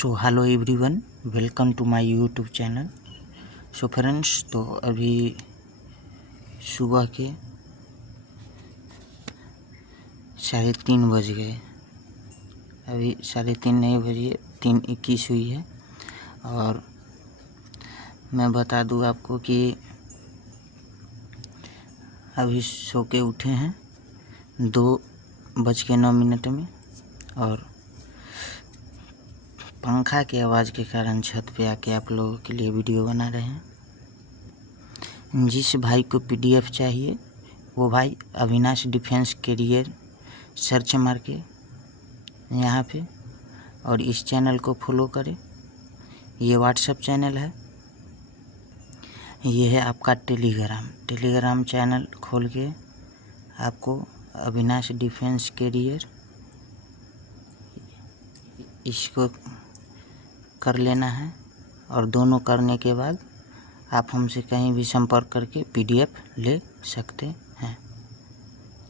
So hello everyone, welcome to my YouTube channel. So friends, तो अभी सुबह के 3:30 बज गए। अभी 3:30 नहीं बजे 3:21 हुई है। और मैं बता दूं आपको कि अभी सो के उठे हैं 2:09 में, और पंखा की आवाज़ के कारण छत पे आके आप लोगों के लिए वीडियो बना रहे हैं। जिस भाई को पीडीएफ चाहिए वो भाई अविनाश डिफेंस कैरियर सर्च मार के यहाँ पे और इस चैनल को फॉलो करें। ये व्हाट्सएप चैनल है, ये है आपका टेलीग्राम चैनल। खोल के आपको अविनाश डिफेंस कैरियर इसको कर लेना है, और दोनों करने के बाद आप हमसे कहीं भी संपर्क करके पीडीएफ ले सकते हैं।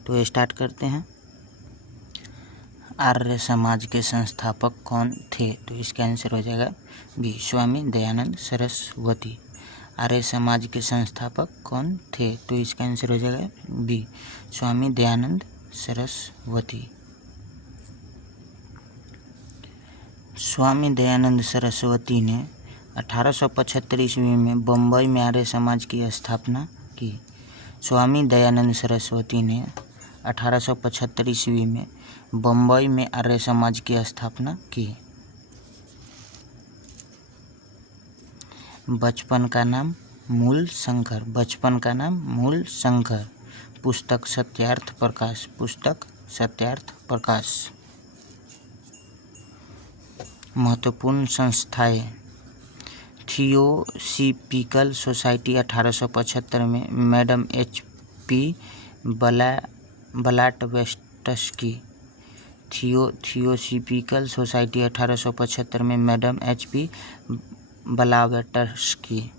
तो स्टार्ट करते हैं। आर्य समाज के संस्थापक कौन थे? तो इसका आंसर हो जाएगा बी, स्वामी दयानंद सरस्वती। आर्य समाज के संस्थापक कौन थे? तो इसका आंसर हो जाएगा बी, स्वामी दयानंद सरस्वती। स्वामी दयानंद सरस्वती ने 1875 ईस्वी में बम्बई में आर्य समाज की स्थापना की। स्वामी दयानंद सरस्वती ने 1875 ईस्वी में बम्बई में आर्य समाज की स्थापना की। बचपन का नाम मूल शंकर। बचपन का नाम मूल शंकर। पुस्तक सत्यार्थ प्रकाश। पुस्तक सत्यार्थ प्रकाश। महत्वपूर्ण संस्थाएं। थियोसॉफिकल सोसाइटी 1875 में मैडम H.P. ब्लॉटवेस्की। थियोसॉफिकल सोसाइटी 1875 में मैडम H.P. ब्लॉटवेस्की।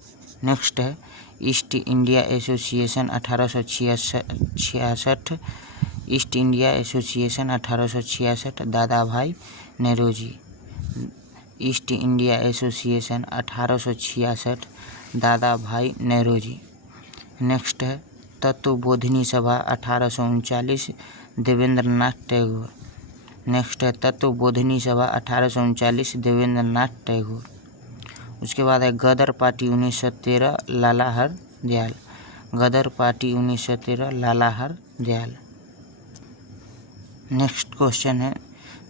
नेक्स्ट है east India association 1866। East India association 1866 दादा भाई नेरोजी। ईस्ट इंडिया एसोसिएशन 1866 दादा भाई नेरोजी। नेक्स्ट है तत्वबोधिनी सभा 1839 देवेंद्रनाथ टैगोर। नेक्स्ट है तत्वबोधिनी सभा 1839 देवेंद्रनाथ टैगोर। उसके बाद है गदर पार्टी 1913 लाला हरदयाल। गदर पार्टी 1913 लाला हरदयाल। नेक्स्ट क्वेश्चन है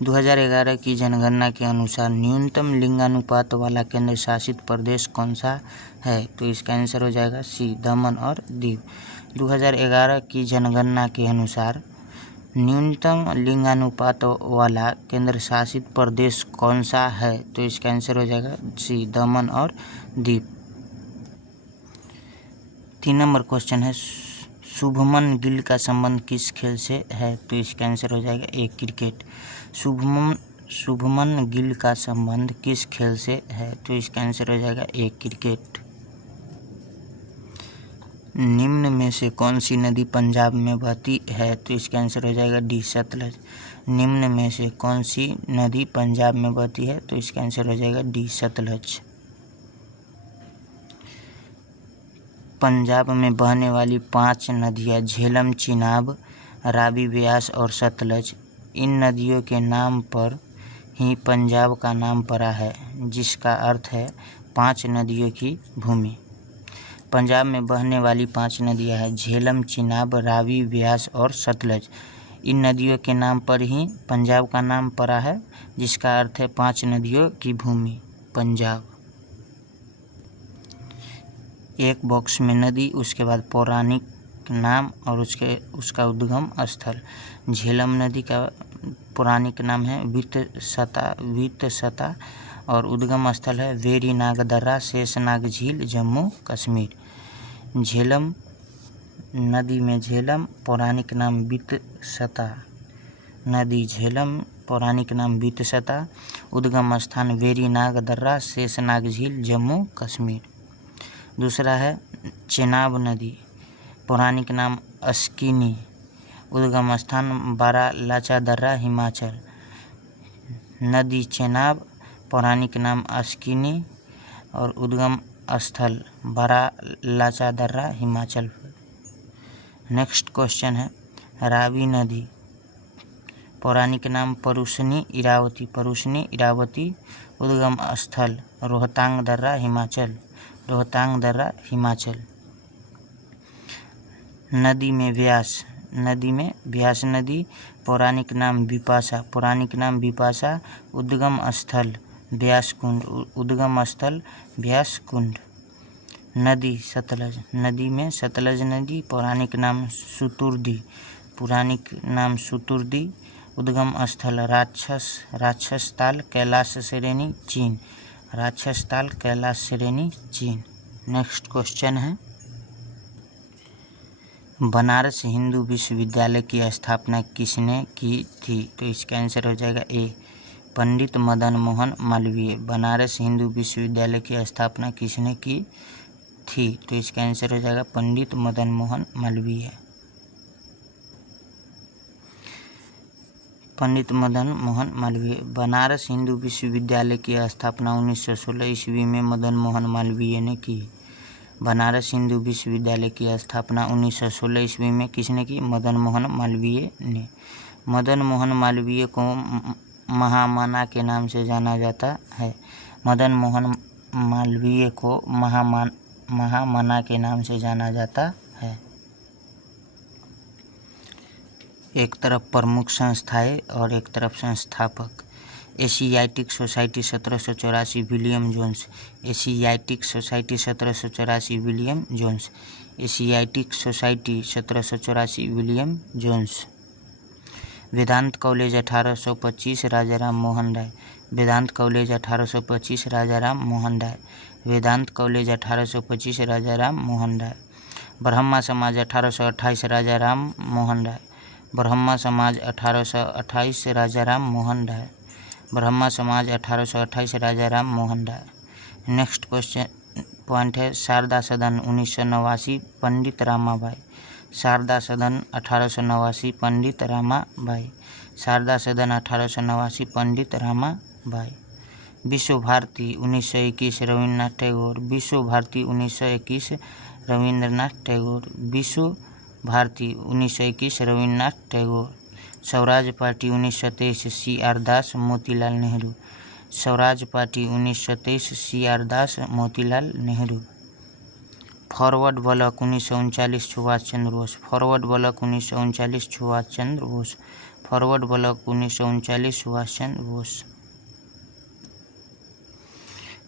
2011 की जनगणना के अनुसार न्यूनतम लिंगानुपात वाला केंद्र शासित प्रदेश कौन सा है? तो इसका आंसर हो जाएगा सी, दमन और दीव। 2011 की जनगणना के अनुसार न्यूनतम लिंगानुपात वाला केंद्र शासित प्रदेश कौन सा है? तो इसका आंसर हो जाएगा सी, दमन और दीव। 3 नंबर क्वेश्चन है शुभमन गिल का संबंध किस खेल से है? तो इसका आंसर हो जाएगा ए, क्रिकेट। शुभमन गिल का संबंध किस खेल से है? तो इसका आंसर हो जाएगा ए, क्रिकेट। निम्न में से कौन सी नदी पंजाब में बहती है? तो इसका आंसर हो जाएगा डी, सतलज। निम्न में से कौन सी नदी पंजाब में बहती है? तो इसका आंसर हो जाएगा डी, सतलज। पंजाब में बहने वाली 5 नदियाँ झेलम, चिनाब, रावी, ब्यास और सतलज। इन नदियों के नाम पर ही पंजाब का नाम पड़ा है, जिसका अर्थ है 5 नदियों की भूमि। पंजाब में बहने वाली 5 नदियाँ हैं झेलम, चिनाब, रावी, ब्यास और सतलज। इन नदियों के नाम पर ही पंजाब का नाम पड़ा है, जिसका अर्थ है 5 नदियों की भूमि, पंजाब। एक बॉक्स में नदी, उसके बाद पौराणिक नाम और उसका उद्गम स्थल। झेलम नदी का पौराणिक नाम है वित्सता और उद्गम स्थल है वेरी नाग दर्रा, शेषनाग झील, जम्मू कश्मीर। झेलम नदी में झेलम पौराणिक नाम वित्सता नदी, झेलम पौराणिक नाम वित्सता, उद्गम स्थान वेरी नाग दर्रा, शेषनाग झील, जम्मू कश्मीर। दूसरा है चेनाब नदी, पौराणिक नाम अस्किनी, उद्गम स्थान बारालाचा दर्रा, हिमाचल। नदी चेनाब पौराणिक नाम अस्किनी और उद्गम स्थल बड़ा लाचा दर्रा हिमाचल। नेक्स्ट क्वेश्चन है रावी नदी पौराणिक नाम परुशनी इरावती, परुशनी इरावती, उद्गम स्थल रोहतांग दर्रा हिमाचल, रोहतांग दर्रा हिमाचल। नदी में व्यास, नदी में व्यास नदी पौराणिक नाम बिपाशा, पौराणिक नाम बिपाशा, उद्गम स्थल व्यास कुंड, उद्गम स्थल व्यास कुंड। नदी सतलज, नदी में सतलज नदी पौराणिक नाम सुतुर्दी, पौराणिक नाम सुतुर्दी, उद्गम स्थल राक्षस ताल कैलाश श्रेणी चीन, राक्षस ताल कैलाश श्रेणी चीन। नेक्स्ट क्वेश्चन है बनारस हिंदू विश्वविद्यालय की स्थापना किसने की थी? तो इसका आंसर हो जाएगा ए पंडित मदन मोहन मालवीय। बनारस हिंदू विश्वविद्यालय की स्थापना किसने की थी? तो इसका आंसर हो जाएगा पंडित मदन मोहन मालवीय, पंडित मदन मोहन मालवीय। बनारस हिंदू विश्वविद्यालय की स्थापना 1916 ईस्वी में मदन मोहन मालवीय ने की। बनारस हिंदू विश्वविद्यालय की स्थापना 1916 ईस्वी में किसने की? मदन मोहन मालवीय ने। मदन मोहन मालवीय को महामना के नाम से जाना जाता है। मदन मोहन मालवीय को महामना के नाम से जाना जाता है। एक तरफ प्रमुख संस्थाएं और एक तरफ संस्थापक। Asiatic Society 1784 William Jones, Asiatic Society 1784 William Jones, Asiatic Society 1784 William Jones. Vedanta college 1825 Rajaram Mohan Roy, Vedanta college 1825 Rajaram Mohan Roy, Vedanta college 1825 Rajaram Mohan Roy. Brahmo Samaj 1828 Rajaram Mohan Roy, Brahmo Samaj 1828 Rajaram Mohan Roy, Brahmo Samaj 1828 Rajaram Mohan राय। नेक्स्ट क्वेश्चन पॉइंट है शारदा सदन 1989 पंडित रामाबाई, शारदा सदन 1889 पंडित रामाबाई, शारदा सदन 1889 पंडित रामाबाई। विश्व भारती 1921 रविन्द्रनाथ टैगोर, विश्व भारती 1921 रविन्द्रनाथ टैगोर, विश्व भारती 1921 रविन्द्रनाथ टैगोर। स्वराज पार्टी 1923 CR दास मोतीलाल नेहरू, स्वराज पार्टी 1923 CR दास Motilal Nehru. Forward block 1939 Subhash Chandra Bose, forward block 1939 Subhash Chandra Bose, forward block 1939 Subhash Chandra Bose.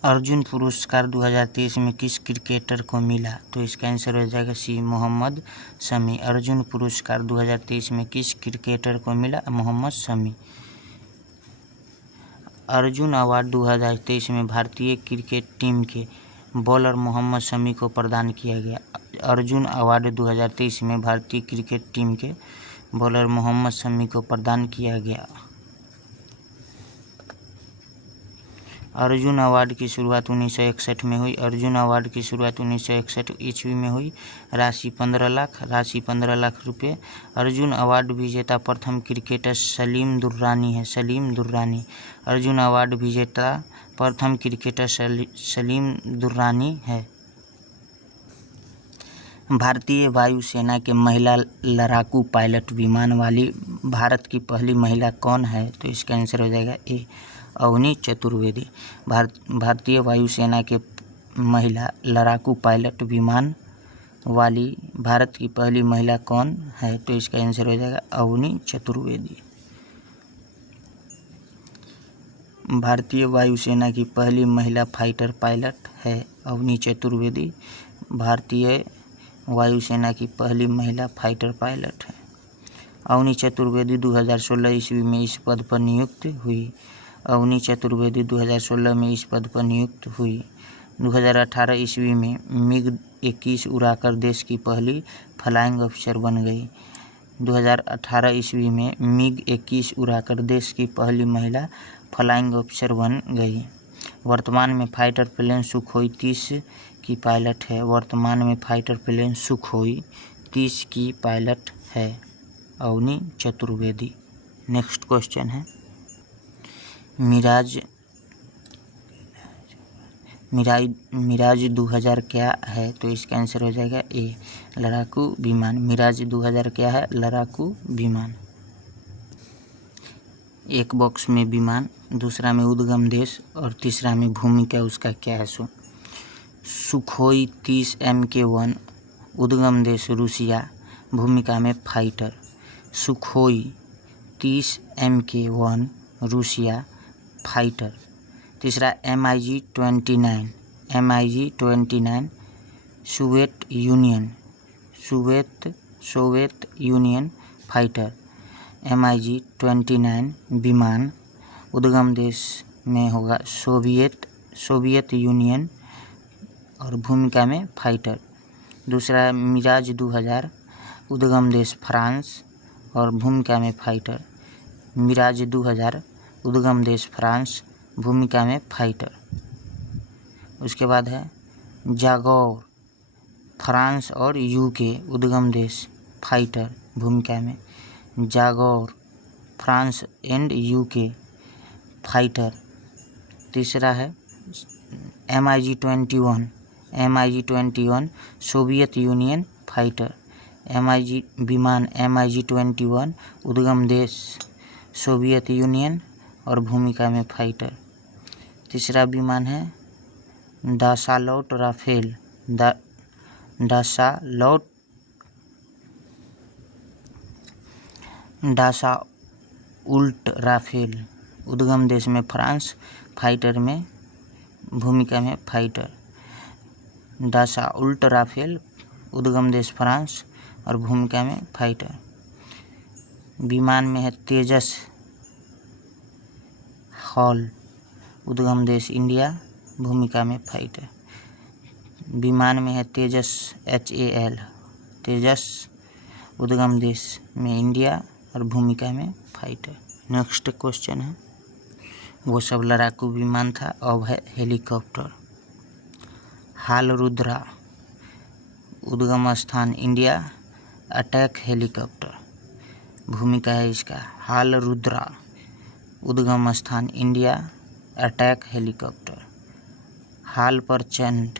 Arjun पुरस्कार 2023 में किस क्रिकेटर को मिला? तो इसका आंसर हो जाएगा सी मोहम्मद शमी। अर्जुन पुरस्कार 2023 में किस क्रिकेटर को मिला? मोहम्मद शमी। अर्जुन अवार्ड 2023 में भारतीय क्रिकेट टीम के बॉलर मोहम्मद शमी को प्रदान किया गया। अर्जुन अवार्ड 2023 में भारतीय क्रिकेट टीम के बॉलर मोहम्मद शमी को प्रदान किया गया। अर्जुन अवार्ड की शुरुआत 1961 में हुई। अर्जुन अवार्ड की शुरुआत 1961 ईस्वी में हुई। राशि 15 लाख, राशि 15 लाख रुपये। अर्जुन अवार्ड विजेता प्रथम क्रिकेटर सलीम दुर्रानी है, सलीम दुर्रानी। अर्जुन अवार्ड विजेता प्रथम क्रिकेटर सलीम दुर्रानी है। भारतीय वायुसेना के महिला लड़ाकू पायलट विमान वाली भारत की पहली महिला कौन है? तो इसका आंसर हो जाएगा ए अवनी चतुर्वेदी। भारतीय वायुसेना के महिला लड़ाकू पायलट विमान वाली भारत की पहली महिला कौन है? तो इसका आंसर हो जाएगा अवनी चतुर्वेदी। भारतीय वायुसेना की पहली महिला फाइटर पायलट है अवनी चतुर्वेदी। भारतीय वायुसेना की पहली महिला फाइटर पायलट है। अवनी चतुर्वेदी 2016 ईस्वी में इस पद पर नियुक्त हुई। अवनी चतुर्वेदी 2016 में इस पद पर नियुक्त हुई। 2018 ईस्वी में MiG-21 उड़ाकर देश की पहली फ्लाइंग ऑफिसर बन गई। 2018 ईस्वी में MiG-21 उड़ाकर देश की पहली महिला फ्लाइंग ऑफिसर बन गई। वर्तमान में फाइटर प्लेन सुखोई 30 की पायलट है। वर्तमान में फाइटर प्लेन सुखोई 30 की पायलट है अवनी चतुर्वेदी। नेक्स्ट क्वेश्चन है मिराज मिराज 2000 क्या है? तो इसका आंसर हो जाएगा ए, लड़ाकू विमान। मिराज 2000 क्या है? लड़ाकू विमान। एक बॉक्स में विमान, दूसरा में उद्गम देश और तीसरा में भूमिका उसका क्या है? सुखोई 30 MK1 उद्गम देश रूसिया, भूमिका में fighter. Sukhoi 30 MK1 Russia, fighter. तीसरा MiG-29 Soviet union fighter. MiG-29 विमान, उद्गम देश में होगा सोवियत यूनियन और भूमिका में फाइटर। दूसरा मिराज 2000 उद्गम देश फ्रांस और भूमिका में फाइटर। मिराज 2000 उद्गम देश फ्रांस, भूमिका में फाइटर। उसके बाद है जागौर, फ्रांस और यूके, उद्गम देश फाइटर, भूमिका में। जागौर फ्रांस एंड यूके, फाइटर। तीसरा है MiG-21 सोवियत यूनियन फाइटर। विमान MiG-21 उद्गम देश सोवियत यूनियन और भूमिका में फाइटर। तीसरा विमान है दासाल्ट राफेल, उद्गम देश में फ्रांस, फाइटर में, भूमिका में फाइटर। दासाल्ट राफेल, उद्गम देश फ्रांस और भूमिका में फाइटर। विमान में है तेजस हॉल, उद्गम देश इंडिया, भूमिका में फाइटर। विमान में है तेजस HAL, तेजस, उद्गम देश में इंडिया और भूमिका में फाइटर। नेक्स्ट क्वेश्चन है, वो सब लड़ाकू विमान था, अब है हेलीकॉप्टर। हाल रुद्रा, उद्गम स्थान इंडिया, अटैक हेलीकॉप्टर, भूमिका है इसका। हाल रुद्रा, उद्गम स्थान India, attack helicopter. HAL Prachand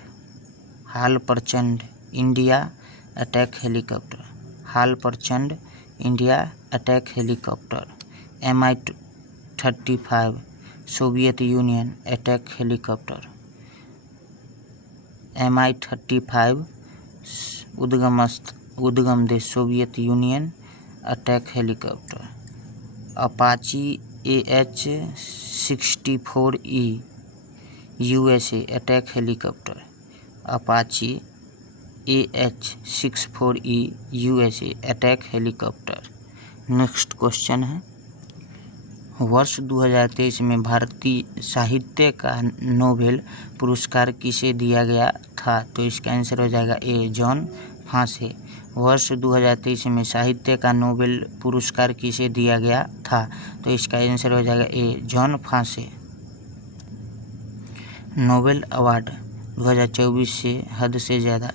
India, attack helicopter. HAL Prachand India, attack helicopter. Mi-35 Soviet Union, attack helicopter. Mi-35 उद्गम देश Soviet Union, attack helicopter. Apache AH-64E USA, attack helicopter. Apache AH-64E USA, attack helicopter. Next question है, वर्ष 2023 में भारतीय साहित्य का Nobel पुरस्कार किसे दिया गया था? तो इसका आंसर हो जाएगा ए, जॉन फांसे। वर्ष 2023 में साहित्य का नोबेल पुरस्कार किसे दिया गया था? तो इसका आंसर हो जाएगा A, John Fosse. Nobel award 2024 से हद से ज़्यादा।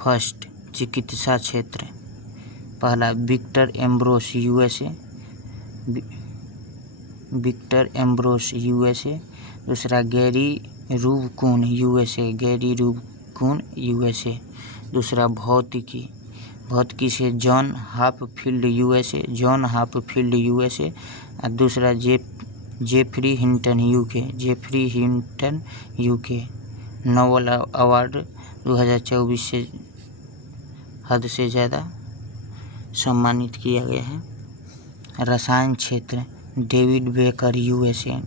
फर्स्ट, चिकित्सा क्षेत्र, पहला विक्टर एम्ब्रोस USA। दूसरा गैरी रूबकुन USA। दूसरा भौतिकी से जॉन हाफील्ड USA। और दूसरा Geoffrey Hinton UK। Nobel award 2024 से हद से ज़्यादा सम्मानित किया गया है। रसायन क्षेत्र, डेविड बेकर USA।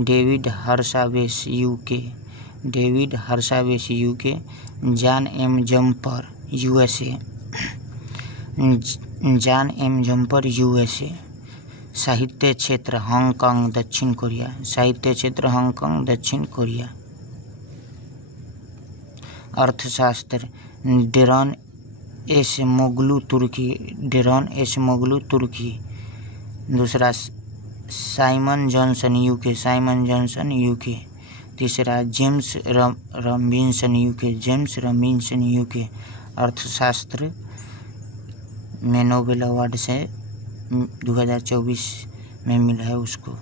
डेविड हर्शावेस UK। John M Jumper USA। साहित्य क्षेत्र, हांगकांग दक्षिण कोरिया। अर्थशास्त्र, डेरन एस मोगलू तुर्की। दूसरा साइमन जॉनसन UK। तीसरा जेम्स रॉबिन्सन UK। अर्थशास्त्र में नोबेल अवार्ड से 2024 में मिला है उसको।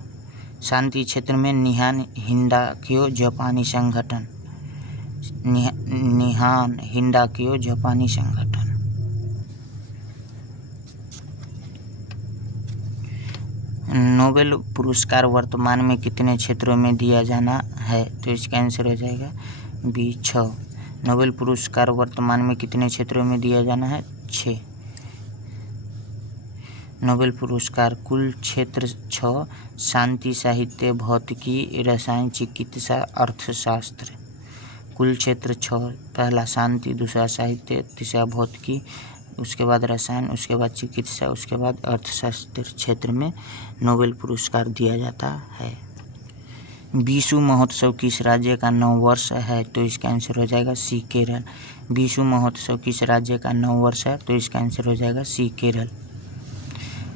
शांति क्षेत्र में निहान हिंडाक्यो जापानी संगठन। निहान हिंडाक्यो जापानी संगठन। नोबेल पुरस्कार वर्तमान में कितने क्षेत्रों में दिया जाना है? तो इसका आंसर हो जाएगा बी 6। नोबेल पुरस्कार वर्तमान में कितने क्षेत्रों में दिया जाना है? 6। नोबेल पुरस्कार कुल क्षेत्र 6: शांति, साहित्य, भौतिकी, रसायन, चिकित्सा, अर्थशास्त्र। कुल क्षेत्र 6: पहला शांति, दूसरा साहित्य, तीसरा भौतिकी, उसके बाद रसायन, उसके बाद चिकित्सा, उसके बाद अर्थशास्त्र क्षेत्र में नोबेल पुरस्कार दिया जाता है। बीसू महोत्सव किस राज्य का नववर्ष है? तो इसका आंसर हो जाएगा सी केरल। बीसू महोत्सव किस राज्य का नववर्ष है? तो इसका आंसर हो जाएगा सी केरल।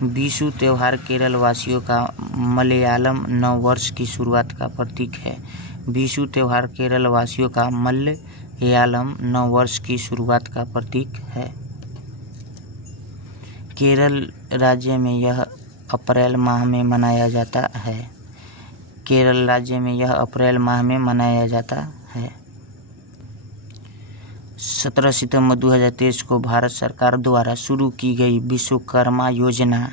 बीसू त्यौहार केरल वासियों का मलयालम नववर्ष की शुरुआत का प्रतीक है। बीसू त्यौहार केरल वासियों का मलयालम नववर्ष की शुरुआत का प्रतीक है। केरल राज्य में यह अप्रैल माह में मनाया जाता है। केरल राज्य में यह अप्रैल माह में मनाया जाता है। 17 सितंबर 2023 को भारत सरकार द्वारा शुरू की गई विश्वकर्मा योजना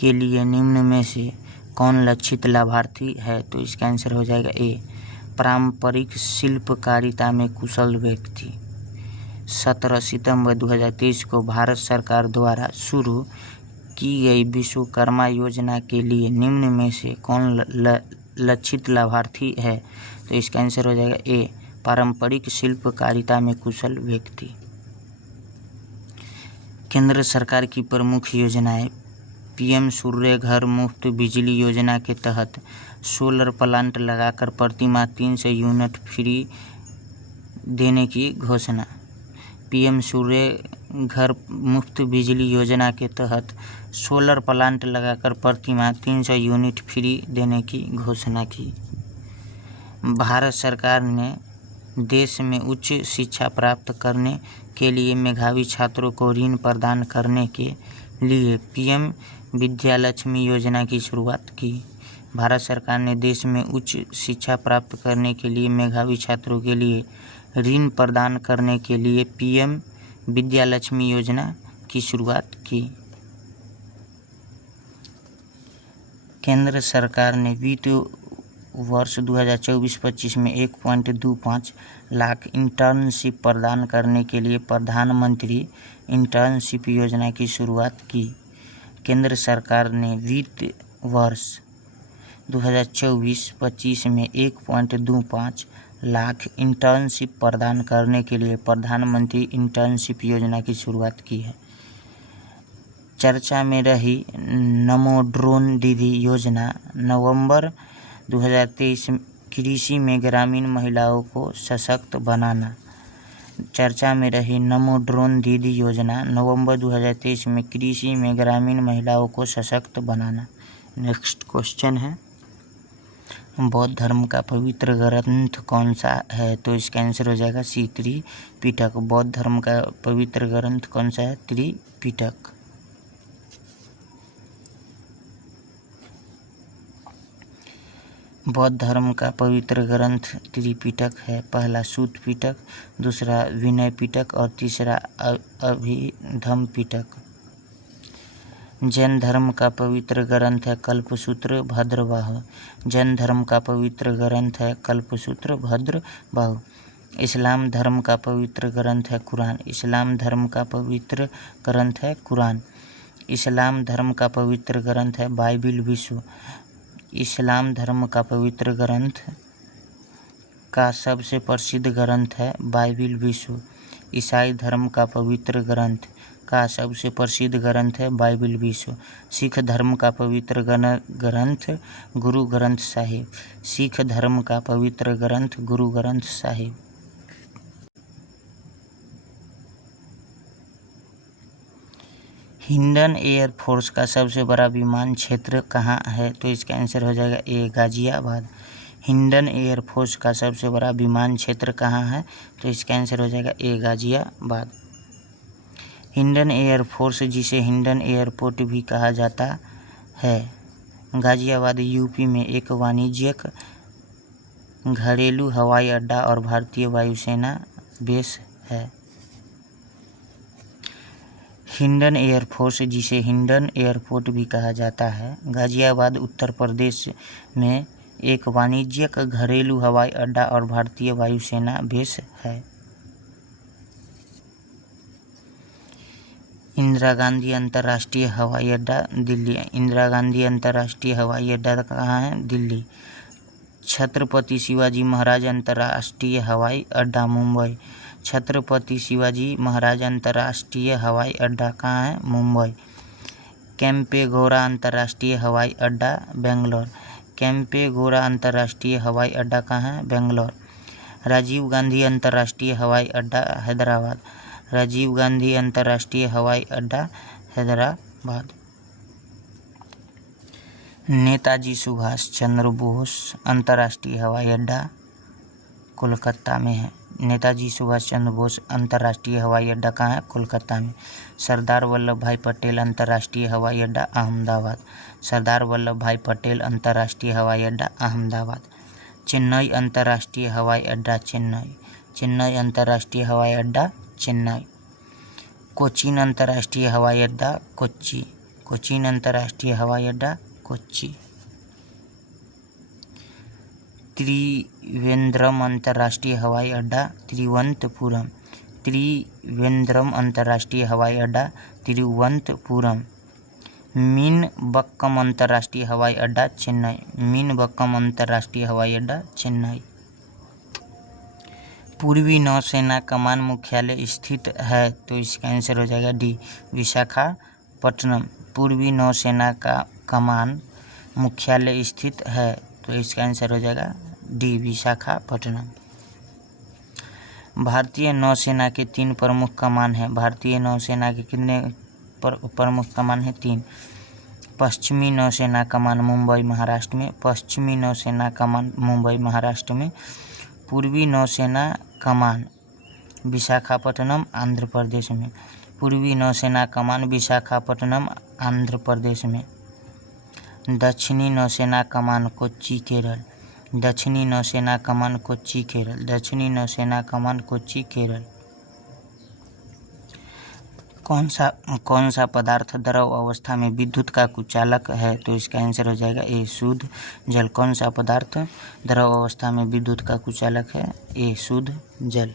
के लिए निम्न में से कौन लक्षित लाभार्थी है? तो इसका आंसर हो जाएगा ए, पारंपरिक शिल्पकारिता में कुशल व्यक्ति। 17 सितंबर 2023 को भारत सरकार द्वारा शुरू की गई विश्वकर्मा योजना के लिए निम्न में से कौन लक्षित लाभार्थी है? तो इसका आंसर हो जाएगा ए, पारंपरिक शिल्पकारिता में कुशल व्यक्ति। केंद्र सरकार की प्रमुख योजनाएं। पीएम सूर्य घर मुफ्त बिजली योजना के तहत सोलर प्लांट लगाकर प्रति माह 300 यूनिट फ्री देने की घोषणा। पीएम सूर्य घर मुफ्त बिजली योजना के तहत सोलर प्लांट लगाकर प्रति माह 300 यूनिट फ्री देने की घोषणा की। भारत सरकार ने देश में उच्च शिक्षा प्राप्त करने के लिए मेधावी छात्रों को ऋण प्रदान करने के लिए पीएम विद्यालक्ष्मी योजना की शुरुआत की। भारत सरकार ने देश में उच्च शिक्षा प्राप्त करने के लिए मेधावी छात्रों के लिए ऋण प्रदान करने के लिए पीएम विद्यालक्ष्मी योजना की शुरुआत की। केंद्र सरकार ने वित्त वर्ष 2024-25 में 1.25 लाख इंटर्नशिप प्रदान करने के लिए प्रधानमंत्री इंटर्नशिप योजना की शुरुआत की। केंद्र सरकार ने वित्त वर्ष 2024-25 में 1.25 लाख इंटर्नशिप प्रदान करने के लिए प्रधानमंत्री इंटर्नशिप योजना की शुरुआत की है। चर्चा में रही नमो ड्रोन दीदी योजना। नवंबर 2023 कृषि में ग्रामीण महिलाओं को सशक्त बनाना। चर्चा में रही नमो ड्रोन दीदी योजना नवंबर 2023 में कृषि में ग्रामीण महिलाओं को सशक्त बनाना। नेक्स्ट क्वेश्चन है, बौद्ध धर्म का पवित्र ग्रंथ कौन सा है? तो इसका आंसर हो जाएगा सी, त्रिपिटक। बौद्ध धर्म का पवित्र ग्रंथ कौन सा है? त्रिपिटक। बौद्ध धर्म का पवित्र ग्रंथ त्रिपिटक है। पहला सूत पिटक, दूसरा विनय पिटक और तीसरा अभिधम्म पिटक। जैन धर्म का पवित्र ग्रंथ है कल्पसूत्र भद्रबाहु। जैन धर्म का पवित्र ग्रंथ है कल्पसूत्र भद्रबाहु। इस्लाम धर्म का पवित्र ग्रंथ है कुरान। इस्लाम धर्म का पवित्र ग्रंथ है कुरान। इस्लाम धर्म का पवित्र ग्रंथ है बाइबिल विश्व। इस्लाम धर्म का पवित्र ग्रंथ का सबसे प्रसिद्ध ग्रंथ है बाइबिल विश्व। ईसाई धर्म का पवित्र ग्रंथ का सबसे प्रसिद्ध ग्रंथ है बाइबिल विश्व। सिख धर्म का पवित्र ग्रंथ गुरु ग्रंथ साहिब। सिख धर्म का पवित्र ग्रंथ गुरु ग्रंथ साहिब। हिंडन एयरफोर्स का सबसे बड़ा विमान क्षेत्र कहाँ है? तो इसका आंसर हो जाएगा ए, गाजियाबाद। हिंडन एयरफोर्स का सबसे बड़ा विमान क्षेत्र कहाँ है? तो इसका आंसर हो जाएगा ए, गाजियाबाद। हिंडन एयरफोर्स, जिसे हिंडन एयरपोर्ट भी कहा जाता है, गाजियाबाद यूपी में एक वाणिज्यिक घरेलू हवाई अड्डा और भारतीय वायुसेना बेस है। हिंडन एयरफोर्स, जिसे हिंडन एयरपोर्ट भी कहा जाता है, गाजियाबाद उत्तर प्रदेश में एक वाणिज्यिक घरेलू हवाई अड्डा और भारतीय वायुसेना बेस है। इंदिरा गांधी अंतर्राष्ट्रीय हवाई अड्डा दिल्ली। इंदिरा गांधी अंतर्राष्ट्रीय हवाई अड्डा कहाँ है? दिल्ली। छत्रपति शिवाजी महाराज अंतर्राष्ट्रीय हवाई अड्डा मुंबई। छत्रपति शिवाजी महाराज अंतर्राष्ट्रीय हवाई अड्डा कहाँ है? मुंबई। केम्पेगौड़ा अंतर्राष्ट्रीय हवाई अड्डा बेंगलोर। केम्पेगौड़ा अंतर्राष्ट्रीय हवाई अड्डा कहाँ है? बेंगलोर। राजीव गांधी अंतर्राष्ट्रीय हवाई अड्डा हैदराबाद। राजीव गांधी अंतर्राष्ट्रीय हवाई अड्डा हैदराबाद। नेताजी सुभाष चंद्र बोस अंतर्राष्ट्रीय हवाई अड्डा कोलकाता में है। नेताजी सुभाष चंद्र बोस अंतर्राष्ट्रीय हवाई अड्डा कहाँ है? कोलकाता में। सरदार वल्लभ भाई पटेल अंतर्राष्ट्रीय हवाई अड्डा अहमदाबाद। सरदार वल्लभ भाई पटेल अंतर्राष्ट्रीय हवाई अड्डा अहमदाबाद। चेन्नई अंतर्राष्ट्रीय हवाई अड्डा चेन्नई। चेन्नई अंतर्राष्ट्रीय हवाई अड्डा चेन्नई। कोचीन अंतर्राष्ट्रीय हवाई अड्डा कोच्चि। कोचीन अंतर्राष्ट्रीय हवाई अड्डा कोच्चि। त्रिवेंद्रम अंतर्राष्ट्रीय हवाई अड्डा तिरुवनंतपुरम। त्रिवेंद्रम अंतर्राष्ट्रीय हवाई अड्डा तिरुवनंतपुरम। मीनबक्कम अंतर्राष्ट्रीय हवाई अड्डा चेन्नई। मीनबक्कम अंतर्राष्ट्रीय हवाई अड्डा चेन्नई। पूर्वी नौसेना कमान मुख्यालय स्थित है, तो इसका आंसर हो जाएगा डी, विशाखापट्टनम। पूर्वी नौसेना का कमान मुख्यालय स्थित है, तो इसका आंसर हो जाएगा डी, विशाखापट्टनम। भारतीय नौसेना के 3 प्रमुख कमान हैं। भारतीय नौसेना के कितने प्रमुख कमान हैं? 3। पश्चिमी नौसेना कमान मुंबई महाराष्ट्र में। पश्चिमी नौसेना कमान मुंबई महाराष्ट्र में। पूर्वी नौसेना कमान विशाखापट्टनम आंध्र प्रदेश में। पूर्वी नौसेना कमान विशाखापट्टनम आंध्र प्रदेश में। दक्षिणी नौसेना कमान कोच्चि केरल। दक्षिणी नौसेना कमान कोच्चि केरल। दक्षिणी नौसेना कमान कोच्चि केरल। कौन सा पदार्थ द्रव अवस्था में विद्युत का कुचालक है? तो इसका आंसर हो जाएगा ए, शुद्ध जल। कौन सा पदार्थ द्रव अवस्था में विद्युत का कुचालक है? ए, शुद्ध जल।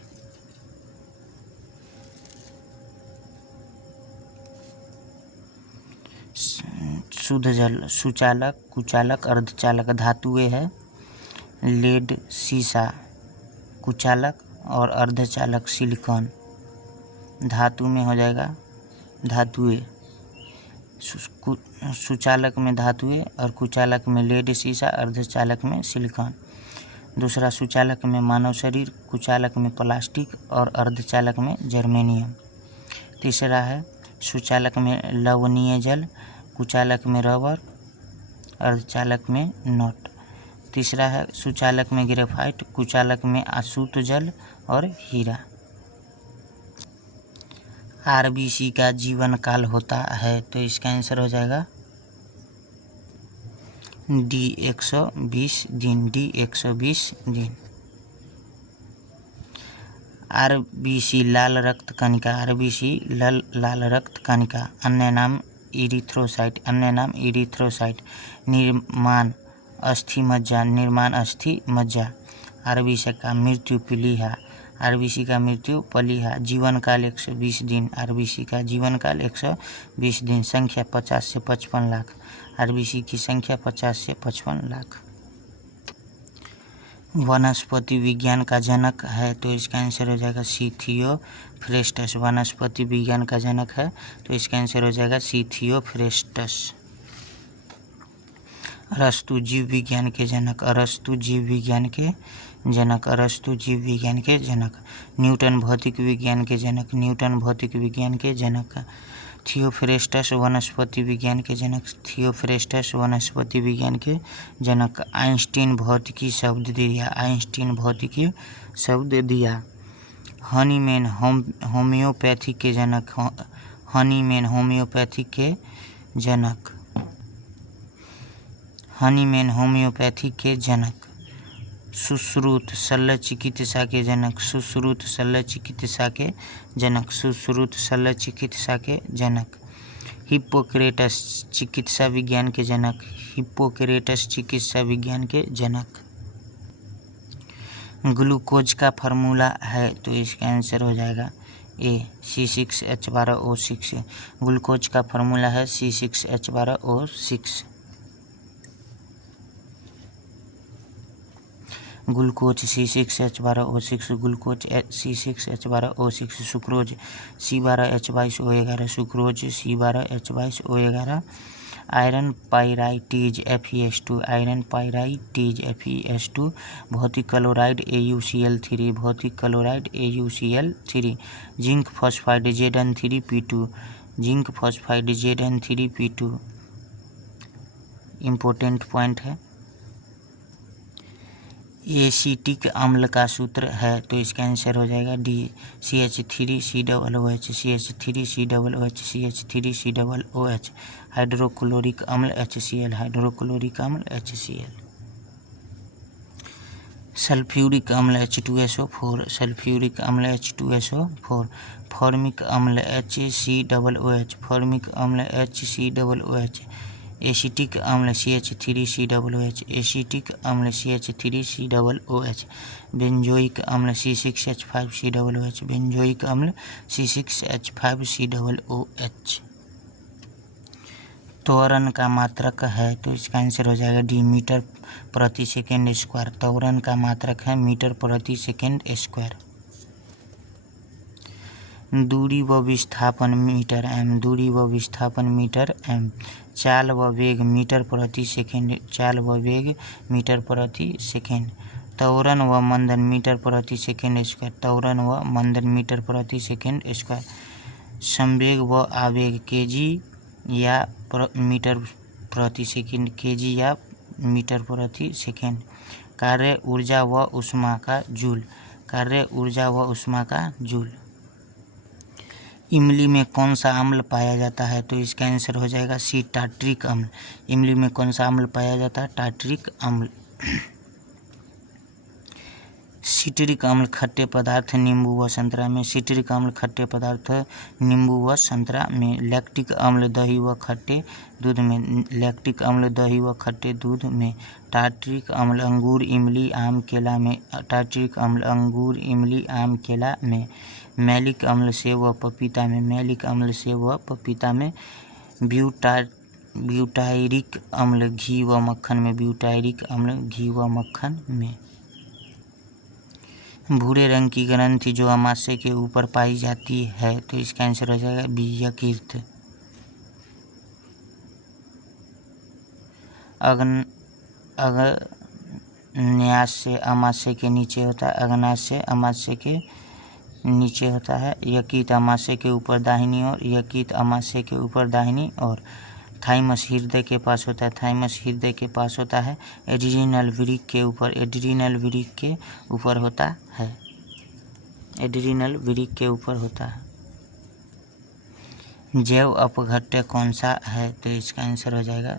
शुद्ध जल सुचालक, कुचालक, अर्धचालक धातुएं है। लेड, सीसा कुचालक और अर्धचालक सिलिकॉन। धातु में हो जाएगा धातुएं। सुचालक में धातुएं और कुचालक में लेड, सीसा, अर्धचालक में सिलिकॉन। दूसरा, सुचालक में मानव शरीर, कुचालक में प्लास्टिक और अर्धचालक में जर्मेनियम। तीसरा है सुचालक में लवणीय जल, कुचालक में रबर, अर्धचालक में नट। तीसरा है सुचालक में ग्रेफाइट, कुचालक में अशुद्ध जल और हीरा। आरबीसी का जीवन काल होता है, तो इसका आंसर हो जाएगा डी, 120 दिन। डी, 120 दिन। आरबीसी लाल रक्त कणिका। आरबीसी लाल रक्त कणिका। अन्य नाम इरिथ्रोसाइट। अन्य नाम इरिथ्रोसाइट। निर्माण अस्थि मज्जा। निर्माण अस्थि मज्जा। आरबीसी का मृत्यु प्लीहा। आरबीसी का मृत्यु प्लीहा। जीवन काल 120 दिन। आरबीसी का जीवन काल 120 दिन। संख्या 50 से 55 लाख। आरबीसी की संख्या 50 से 55 लाख। वनस्पति विज्ञान का जनक है, तो इसका आंसर हो जाएगा सी, थियोफ्रेस्टस। वनस्पति विज्ञान का जनक है, तो इसका आंसर हो जाएगा सी, थियोफ्रेस्टस। अरस्तु जीव विज्ञान के जनक। अरस्तु जीव विज्ञान के जनक। अरस्तु जीव विज्ञान के जनक। न्यूटन भौतिक विज्ञान के जनक। न्यूटन भौतिक विज्ञान के जनक। थियोफ्रेस्टस वनस्पति विज्ञान के जनक। थियोफ्रेस्टस वनस्पति विज्ञान के जनक। आइंस्टीन भौतिकी शब्द दिया। आइंस्टीन भौतिकी शब्द दिया। हनीमैन होम्योपैथी के जनक। हनीमैन होम्योपैथी के जनक। हनीमैन होम्योपैथी के जनक। सुश्रुत शल्य चिकित्सा के जनक। सुश्रुत शल्य चिकित्सा के जनक। सुश्रुत शल्य चिकित्सा के जनक। हिप्पोक्रेटस चिकित्सा विज्ञान के जनक। हिप्पोक्रेटस चिकित्सा विज्ञान के जनक। ग्लूकोज का फार्मूला है तो इसका आंसर हो जाएगा ए C6H12O6। ग्लूकोज का फार्मूला है C6H12O6। Glucose C6H12O6। Glucose C6H12O6। Sucrose C12H22O11। Sucrose C12H22O11। Iron pyrites FeS2। Iron pyrites FeS2। भौतिक क्लोराइड AuCl3। भौतिक chloride AuCl3। Zinc phosphide Zn3P2। Zinc phosphide Zn3P2 important point है। Acetic अम्ल का सूत्र है तो इसका आंसर हो जाएगा D CH3COOH। CH3COOH। CH3COOH। Hydrochloric अम्ल HCl। हाइड्रोक्लोरिक अम्ल HCl। सल्फ्यूरिक अम्ल H2SO4। सल्फ्यूरिक अम्ल H2SO4। फॉर्मिक अम्ल HCOOH। फॉर्मिक अम्ल HCOOH। एसिटिक अम्ल CH3COOH। एसिटिक अम्ल CH3COOH। बेंजोइक अम्ल C6H5COOH। बेंजोइक अम्ल C6H5COOH। त्वरण का मात्रक है तो इसका आंसर हो जाएगा डी मीटर प्रति सेकेंड स्क्वायर। त्वरण का मात्रक है मीटर प्रति सेकेंड स्क्वायर। दूरी व विस्थापन मीटर m। दूरी व विस्थापन मीटर m। चाल व वेग मीटर प्रति सेकेंड। चाल व वेग मीटर प्रति सेकेंड। त्वरण व मंदन मीटर प्रति सेकेंड स्क्वायर। त्वरण व मंदन मीटर प्रति सेकेंड स्क्वायर। संवेग व आवेग kg या मीटर प्रति सेकेंड। kg या मीटर प्रति सेकेंड। कार्य ऊर्जा व ऊष्मा का जूल। कार्य ऊर्जा व ऊष्मा का जूल। इमली में कौन सा अम्ल पाया जाता है तो इसका आंसर हो जाएगा सी टार्ट्रिक अम्ल। इमली में कौन सा अम्ल पाया जाता है? टार्ट्रिक अम्ल। सिट्रिक अम्ल खट्टे पदार्थ नींबू व संतरा में। सिट्रिक अम्ल खट्टे पदार्थ नींबू व संतरा में। लैक्टिक अम्ल दही व खट्टे दूध में। लैक्टिक अम्ल दही व खट्टे दूध में। टार्ट्रिक अम्ल अंगूर इमली आम केला में। टार्ट्रिक अम्ल अंगूर इमली आम केला में। मैलिक अम्ल सेब व पपीता में। मैलिक अम्ल सेब व पपीता में। ब्यूटायरिक अम्ल घी व मक्खन में। ब्यूटायरिक अम्ल घी व मक्खन में। भूरे रंग की ग्रंथि जो अमाशय के ऊपर पाई जाती है तो इसका आंसर हो जाएगा बी यकृत। अग्न्यास से अमाशय के नीचे होता है। अग्न्यास से अमाशय के नीचे होता है। यकृत अमाशय के ऊपर दाहिनी ओर। यकृत अमाशय के ऊपर दाहिनी ओर। थाइमस हृदय के पास होता है। थाइमस हृदय के पास होता है। एड्रिनल वृक्क के ऊपर। एड्रिनल वृक्क के ऊपर होता है। एड्रिनल वृक्क के ऊपर होता है। जैव अपघट्य कौन सा है तो इसका आंसर हो जाएगा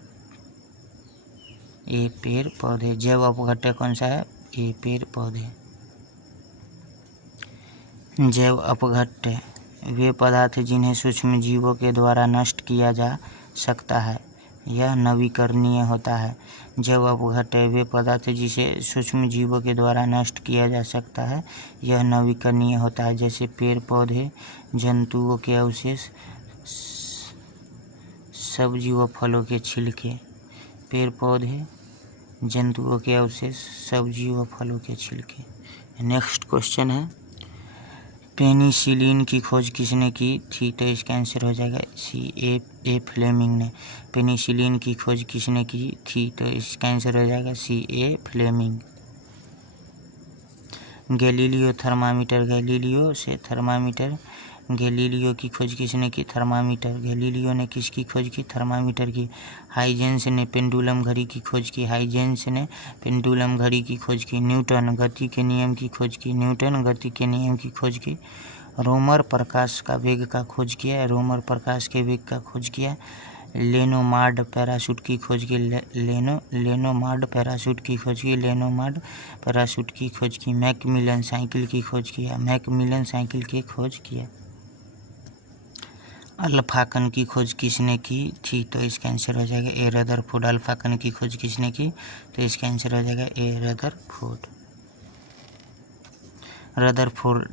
ए पेड़ पौधे। जैव अपघट्य कौन सा है? ए पेड़ पौधे। जैव अपघट्य वे पदार्थ जिन्हें सूक्ष्म जीवों के द्वारा नष्ट किया जा सकता है, यह नवीकरणीय होता है। जैव अपघट्य वे पदार्थ जिसे सूक्ष्म जीवों के द्वारा नष्ट किया जा सकता है, यह नवीकरणीय होता है। जैसे पेड़ पौधे, जंतुओं के अवशेष, सब्जी व फलों के छिलके। पेड़ पौधे, जंतुओं के अवशेष, सब्जी व फलों के छिलके। नेक्स्ट क्वेश्चन है, पेनिसिलिन की खोज किसने की थी तो इसका आंसर हो जाएगा सी ए फ्लेमिंग ने। पेनिसिलिन की खोज किसने की थी तो इसका आंसर हो जाएगा सी ए फ्लेमिंग। Galileo thermometer. गैलीलियो से थर्मामीटर। गैलीलियो की खोज किसने की? थर्मामीटर। गैलीलियो ने किसकी खोज की? थर्मामीटर की। हाइजेंस ने पेंडुलम घड़ी की खोज की। हाइजेंस ने पेंडुलम घड़ी की खोज की। न्यूटन गति के नियम की खोज की। न्यूटन गति के नियम की खोज की। रोमर प्रकाश का वेग का खोज किया। रोमर प्रकाश के वेग का खोज किया। लेनोमार्ड पैराशूट की खोज की। लेनोमार्ड पैराशूट की खोज की। लेनोमार्ड पैराशूट की खोज की। मैकमिलन साइकिल की खोज किया। मैकमिलन साइकिल की खोज किया। अल्फा कण की खोज किसने की थी? तो इसका आंसर हो जाएगा ए रदरफोर्ड। अल्फा कण की खोज किसने की? तो इसका आंसर हो जाएगा ए रदरफोर्ड। रदरफोर्ड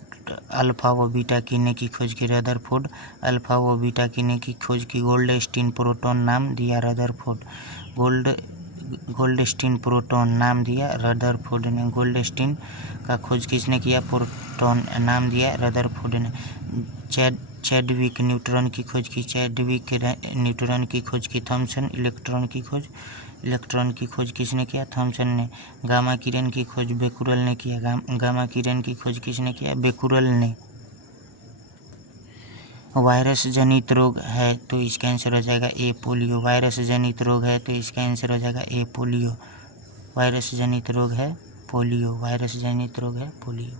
अल्फा व बीटा किने की खोज की। रदरफोर्ड अल्फा व बीटा किने की खोज की। गोल्डस्टीन प्रोटॉन नाम दिया रदरफोर्ड। गोल्डस्टीन प्रोटॉन नाम दिया रदरफोर्ड ने। गोल्डस्टीन का खोज किसने किया? प्रोटॉन नाम दिया रदरफोर्ड ने। चैडविक न्यूट्रॉन की खोज की। चैडविक न्यूट्रॉन की खोज की। थॉमसन इलेक्ट्रॉन की खोज किसने किया? थॉमसन ने। गामा किरण की खोज बेकुरल ने किया। गामा किरण की खोज किसने किया? बेकुरल ने। वायरस जनित रोग है तो इसका आंसर हो जाएगा ए पोलियो। वायरस जनित रोग है तो इसका आंसर हो जाएगा ए पोलियो। वायरस जनित रोग है पोलियो। वायरस जनित रोग है polio.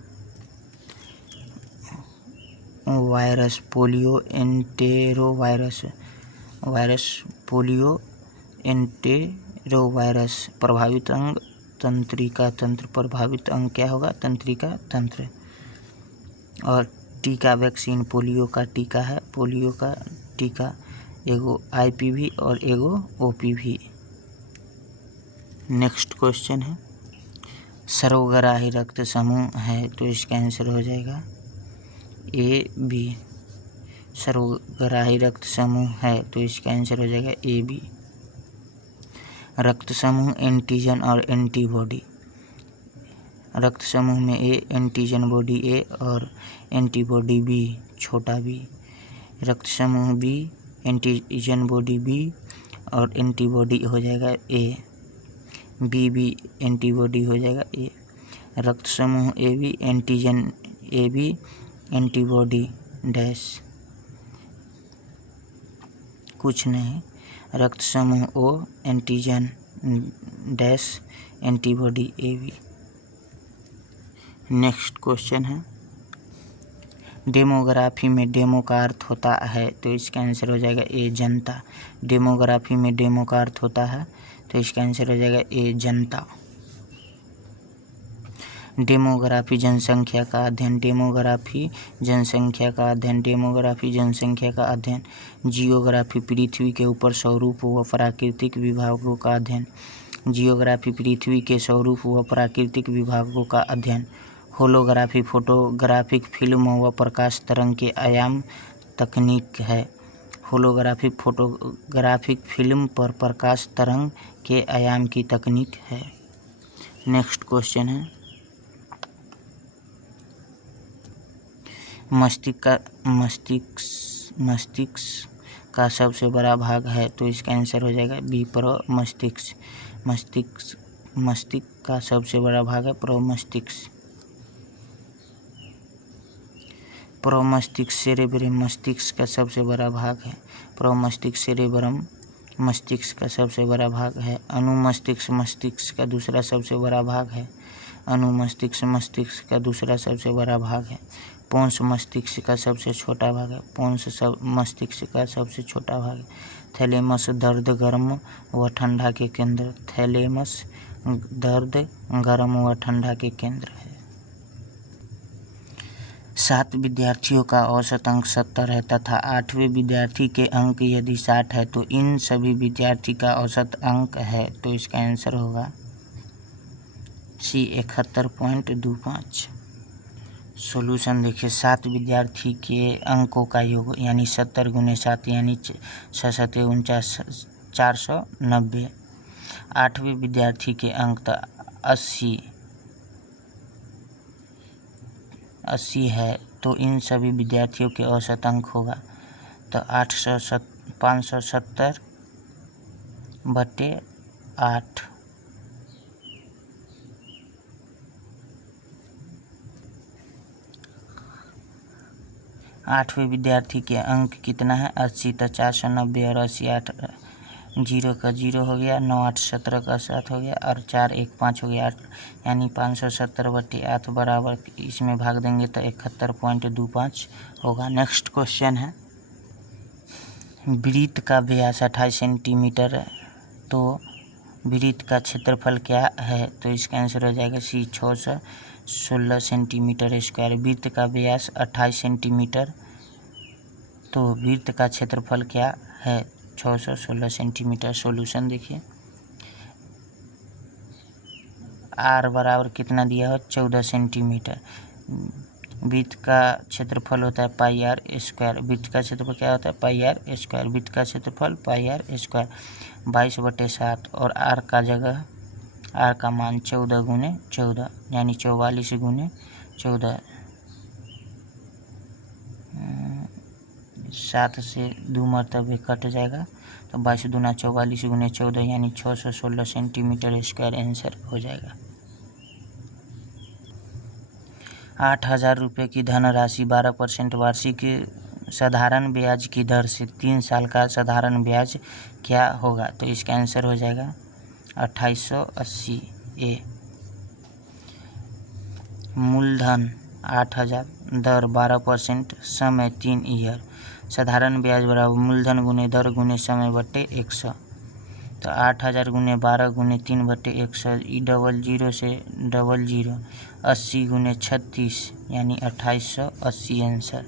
Virus polio enterovirus. Virus polio enterovirus प्रभावित अंग तंत्रिका तंत्र। प्रभावित अंग क्या होगा? तंत्रिका तंत्र। और टीका वैक्सीन पोलियो का टीका है। पोलियो का टीका एगो IPV और एगो OPV। नेक्स्ट क्वेश्चन है सर्वग्राही रक्त समूह है तो इसका आंसर हो जाएगा AB। सर्वग्राही रक्त समूह है तो इसका आंसर हो जाएगा AB। रक्त समूह एंटीजन और एंटीबॉडी। रक्त समूह में ए एंटीजन बॉडी A और एंटीबॉडी B छोटा b। रक्त समूह B एंटीजन बॉडी B और एंटीबॉडी हो जाएगा A। BB एंटीबॉडी हो जाएगा A। रक्त समूह AB antigen AB antibody dash कुछ नहीं। रक्त समूह O antigen dash antibody AB। Next question है डेमोग्राफी में डेमो का अर्थ होता है तो इसका आंसर हो जाएगा ए जनता। डेमोग्राफी में डेमो का अर्थ होता है तो इसका आंसर हो जाएगा ए जनता। डेमोग्राफी जनसंख्या का अध्ययन। डेमोग्राफी जनसंख्या का अध्ययन। डेमोग्राफी जनसंख्या का अध्ययन। जियोग्राफी पृथ्वी के ऊपर स्वरूप व प्राकृतिक विभागों का अध्ययन। जियोग्राफी पृथ्वी के स्वरूप व प्राकृतिक विभागों का अध्ययन। होलोग्राफी फोटोग्राफिक फिल्म व प्रकाश तरंग के आयाम तकनीक है। होलोग्राफी फोटोग्राफिक फिल्म पर प्रकाश तरंग के आयाम की तकनीक है। नेक्स्ट क्वेश्चन है मस्तिष्क का सबसे बड़ा भाग है तो इसका आंसर हो जाएगा बी प्रमस्तिष्क। मस्तिष्क का सबसे बड़ा भाग है प्रमस्तिष्क। प्रमस्तिष्क सेरेब्रम मस्तिष्क का सबसे बड़ा भाग है। प्रमस्तिष्क सेरेब्रम मस्तिष्क का सबसे बड़ा भाग है। अनुमस्तिष्क मस्तिष्क का दूसरा सबसे बड़ा भाग है। अनुमस्तिष्क मस्तिष्क का दूसरा सबसे बड़ा भाग है। पोन्स मस्तिष्क का सबसे छोटा भाग है। पोन्स मस्तिष्क का सबसे छोटा भाग है। थैलेमस दर्द गर्म व ठंडा के केंद्र। थैलेमस दर्द गर्म व ठंडा के केंद्र है। 7 विद्यार्थियों का औसत अंक 70 है तथा 8वें विद्यार्थी के अंक यदि 60 है तो इन सभी विद्यार्थी का औसत अंक है तो इसका आंसर होगा C 71.25। सॉल्यूशन देखिए 7 विद्यार्थी के अंकों का योग यानी 70 × 7 यानी 6 490। 8वें विद्यार्थी के अंक तो 80 है तो इन सभी विद्यार्थियों के औसत अंक होगा तो 570/8। 8वें विद्यार्थी के अंक कितना है 80 तो 490 और 80 8 0 का 0 हो गया 9 8 17 का 7 हो गया और 4 1 5 हो गया 8 यानी 570/8 बराबर इसमें भाग देंगे तो 71.25 होगा। नेक्स्ट क्वेश्चन है वृत्त का व्यास 28 सेंटीमीटर है, तो वृत्त का क्षेत्रफल क्या है? तो इसका आंसर हो जाएगा सी 616 सेंटीमीटर स्क्वायर। वृत्त का व्यास 28 सेंटीमीटर, तो वृत्त का क्षेत्रफल क्या है? 616 सेंटीमीटर। सॉल्यूशन देखिए, आर बराबर कितना दिया हो? 14 सेंटीमीटर। वृत्त का क्षेत्रफल होता है पाई आर स्क्वायर। वृत्त का क्षेत्रफल क्या होता है? पाई आर स्क्वायर। वृत्त का क्षेत्रफल पाई आर स्क्वायर 22/7, और आर का जगह आर का मान 14 गुने 14 यानी 44 गुने 14। 7 से 2 मरतबे कट जाएगा, तो 22 दूना 44 गुने 14 यानी 616 सेंटीमीटर स्क्वायर आंसर हो जाएगा। 8,000 रुपये की धनराशि 12% वार्षिक साधारण ब्याज की दर से 3 साल का साधारण ब्याज क्या होगा? तो इसका आंसर हो जाएगा 2880 ए। मूलधन 8,000, दर 12%, समय 3 ईयर। साधारण ब्याज बराबर मूलधन गुने दर गुने समय बट्टे 100। तो 8,000 गुने 12 गुने 3 बट्टे 100, ई 00 से 00, 80 गुने 36 यानी 2880 आंसर।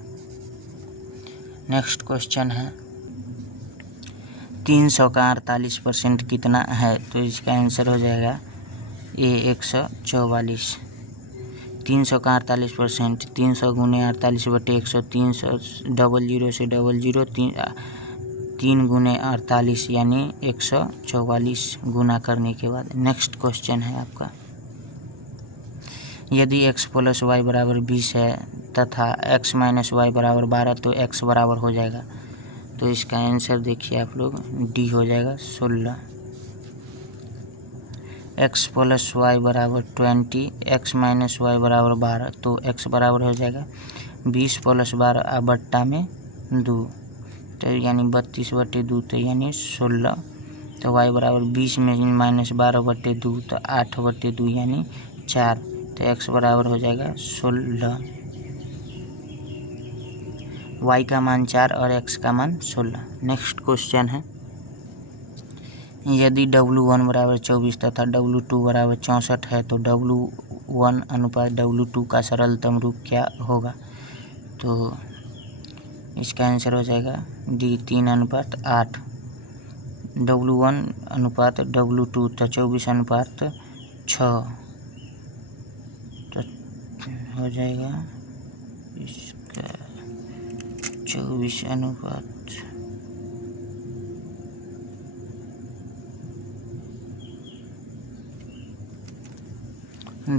नेक्स्ट क्वेश्चन है 300 का 48% कितना है? तो इसका आंसर हो जाएगा ए 144। 300 का 48%, 300 गुने 48 बटे 100, 300 00 से 00, 3 गुने 48 यानी 144 गुना करने के बाद। नेक्स्ट क्वेश्चन है आपका, यदि x + y बराबर 20 है तथा x - y बराबर 12, तो x बराबर हो जाएगा। तो इसका आंसर देखिए आप लोग, डी हो जाएगा 16। x + y बराबर 20, x - y बराबर 12, तो x बराबर हो जाएगा 20 + 12 बट्टा में 2, तो यानी 32/2, तो यानी 16। तो y बराबर 20 में -12/2, तो 8/2 यानी 4, तो x बराबर हो जाएगा 16। y का मान 4 और x का मान 16। नेक्स्ट क्वेश्चन है, यदि W1 बराबर 24 तथा W2 बराबर 64 है, तो W1 अनुपात W2 का सरलतम रूप क्या होगा? तो इसका आंसर हो जाएगा डी 3:8। W1 अनुपात W2, तो 24:6, तो हो जाएगा इसका 24 अनुपात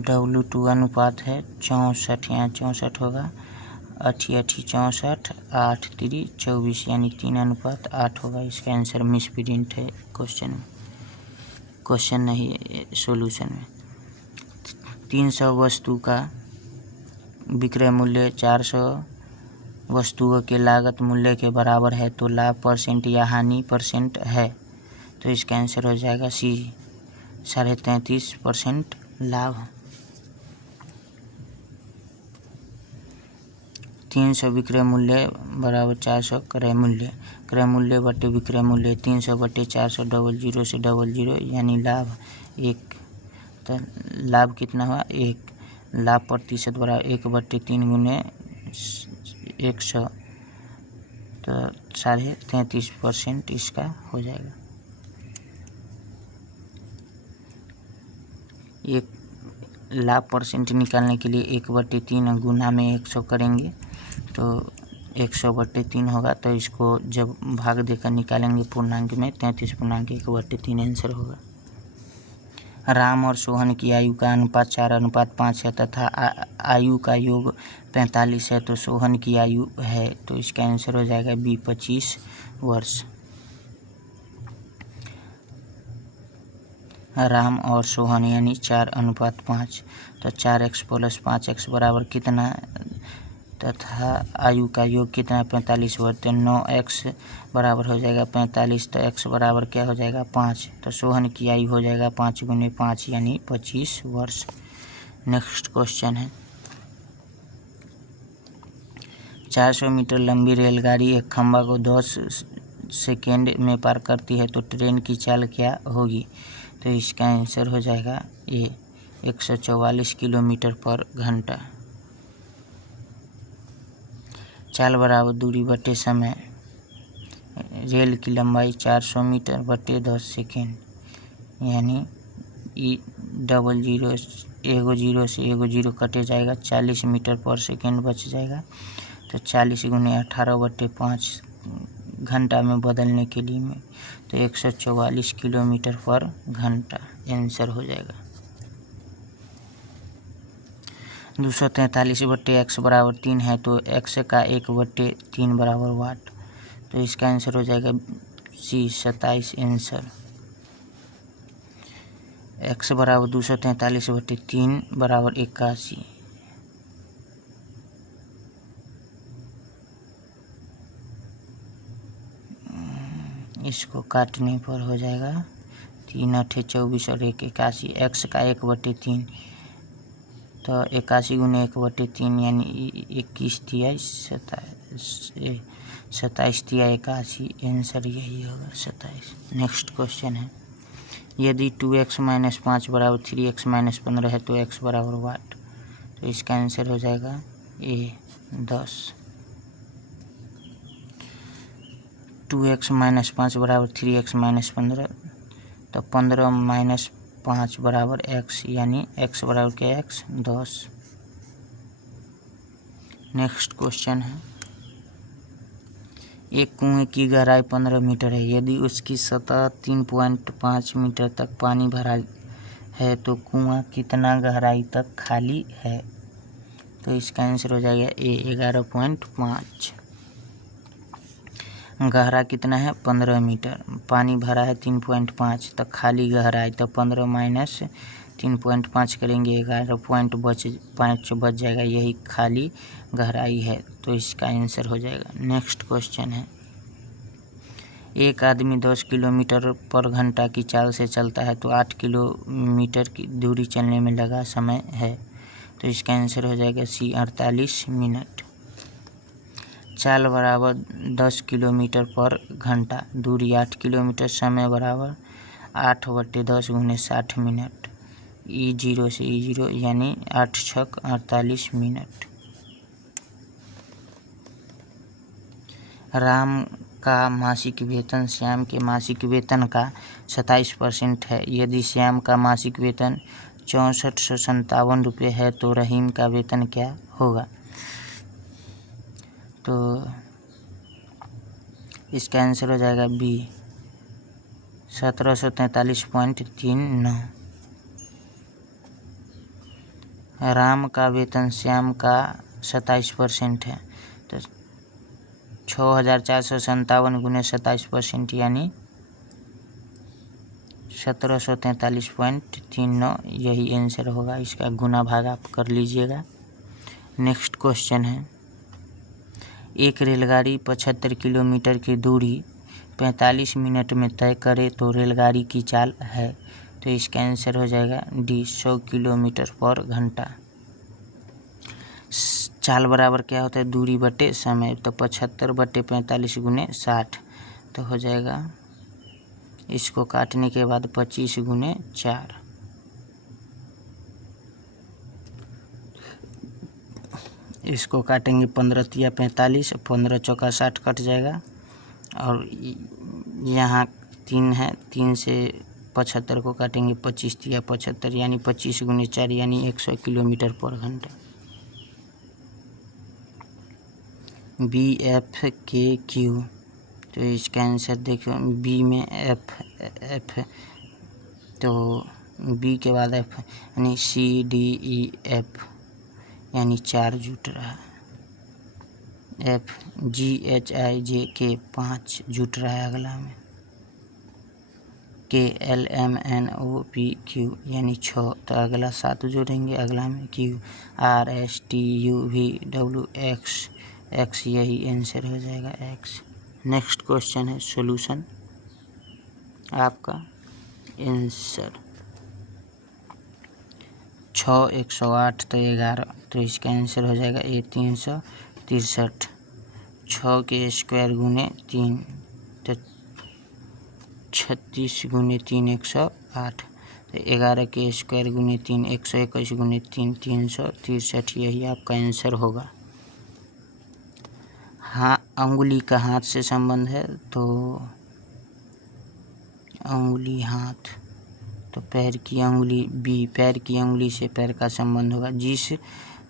W2 अनुपात है 64, यहाँ 64 होगा, 8 × 8 = 64, 8 × 3 = 24 यानी 3:8 होगा। इसका आंसर मिसप्रिंट है क्वेश्चन में, क्वेश्चन नहीं सॉल्यूशन में। 300 वस्तु का विक्रय मूल्य 400 वस्तुओं के लागत मूल्य के बराबर है, तो लाभ % या हानि % है? तो इसका आंसर हो जाएगा सी 33.5% लाभ। 300 विक्रय मूल्य बराबर 400 क्रय मूल्य। क्रय मूल्य बटे विक्रय मूल्य 300 बटे 400, 00 से 00 यानी लाभ 1। तो लाभ कितना हुआ? 1। लाभ प्रतिशत बराबर 1/3 गुने 100, तो 33.5% इसका हो जाएगा। एक लाभ % निकालने के लिए 1/3 गुना में 100 करेंगे, तो 100/3 होगा। तो इसको जब भाग देकर निकालेंगे पूर्णांक में, 33.1/3 आंसर होगा। राम और सोहन की आयु का अनुपात 4:5 है तथा आयु का योग 45 है, तो सोहन की आयु है, तो इसका आंसर हो जाएगा बी 25 वर्ष। राम और सोहन यानी 4:5, तो 4x + 5x बराबर कितना तथा आयु का योग कितना? 45 वर्ष। तो 9x बराबर हो जाएगा 45, तो x बराबर क्या हो जाएगा? 5। तो सोहन की आयु हो जाएगा 5 × 5 यानी 25 वर्ष। नेक्स्ट क्वेश्चन है, 400 मीटर लंबी रेलगाड़ी एक खंभा को 10 सेकेंड में पार करती है तो ट्रेन की चाल क्या होगी? तो इसका आंसर हो जाएगा ए 144 किलोमीटर पर घंटा। चाल बराबर दूरी बटे समय। रेल की लंबाई 400 मीटर बटे 10 सेकेंड, यानी ई डबल जीरो एगो जीरो से एगो जीरो कटे जाएगा, 40 मीटर पर सेकेंड बच जाएगा। तो 40 गुने 18 बटे 5 घंटा में बदलने के लिए में तो 144 किलोमीटर पर घंटा आंसर हो जाएगा। 243 बटे x बराबर 3 है तो x का 1 बटे 3 बराबर वाट, तो इसका आंसर हो जाएगा सी 27 आंसर। x बराबर 243 बटे 3 बराबर 81, इसको काटने पर हो जाएगा 3 8 24 और 1 81। x का 1 बटे 3 तो 81 गुने 1 बटे 3 यानी 21 तिया 27 तिया 81, आंसर यही होगा 27। नेक्स्ट क्वेश्चन है, यदि 2x माइनस 5 बराबर 3x माइनस 15 है तो x बराबर वाट, तो इसका आंसर हो जाएगा ए 10। 2x माइनस 5 बराबर 3x माइनस 15, तो 15 माइनस 5 बराबर x, यानी x बराबर क्या x 10। नेक्स्ट क्वेश्चन है, एक कुएं की गहराई 15 मीटर है, यदि उसकी सतह 3.5 मीटर तक पानी भरा है तो कुआं कितना गहराई तक खाली है? तो इसका आंसर हो जाएगा ए 11.5। गहरा कितना है 15 मीटर, पानी भरा है 3.5, तो खाली गहराई तो 15 माइनस 3.5 करेंगे 11.5 बच जाएगा, यही खाली गहराई है, तो इसका आंसर हो जाएगा। नेक्स्ट क्वेश्चन है, एक आदमी 10 किलोमीटर पर घंटा की चाल से चलता है तो 8 किलोमीटर की दूरी चलने में लगा समय है, तो इसका आंसर हो जाएगा सी 48 मिनट। चाल बराबर 10 किलोमीटर पर घंटा, दूरी 8 किलोमीटर, समय बराबर 8 बटे 10 गुने 60 मिनट, ई 0 से ई 0 यानी 8 छक 48 मिनट। राम का मासिक वेतन श्याम के मासिक वेतन का 27% है, यदि श्याम का मासिक वेतन 6457 रुपये है तो रहीम का वेतन क्या होगा? तो इसका आंसर हो जाएगा बी 1743.39। राम का वेतन श्याम का 27% है, तो 6457 गुने 27% यानी 1743.39, यही आंसर होगा, इसका गुना भाग आप कर लीजिएगा। नेक्स्ट क्वेश्चन है, एक रेलगाड़ी 75 किलोमीटर की दूरी 45 मिनट में तय करे तो रेलगाड़ी की चाल है, तो इसका आंसर हो जाएगा डी 100 किलोमीटर पर घंटा। चाल बराबर क्या होता है दूरी बटे समय, तो 75 बटे 45 गुने 60, तो हो जाएगा, इसको काटने के बाद 25 गुने 4, इसको काटेंगे 15 तिया 45, 15 चौका 60 कट जाएगा, और यहाँ 3 है, 3 से 75 को काटेंगे 25 तिया 75 यानी 25 गुने 4 यानी 100 किलोमीटर पर घंटा। बी एफ के क्यू, तो इसका आंसर देखो बी में एफ तो बी के बाद एफ यानी सी डी ई एफ यानी 4 जुट रहा, एफ जी एच आई जे के 5 जुट रहा है अगला में, K L M N O P Q यानी 6, तो अगला 7 जोड़ेंगे अगला में, Q R S T U V W X X, यही आंसर हो जाएगा एक्स। नेक्स्ट क्वेश्चन है सॉल्यूशन, आपका आंसर 6 108 तो 11, तो इसका आंसर हो जाएगा ए 363। 6 के स्क्वायर गुने 3 तो 36 गुने 3 108। तो 11 के स्क्वायर गुने 3 121 गुने 3 363। यही आपका आंसर होगा। हाँ, अंगुली का हाथ से संबंध है तो अंगुली हाथ, तो पैर की अंगुली बी, पैर की अंगुली से पैर का संबंध होगा। जिस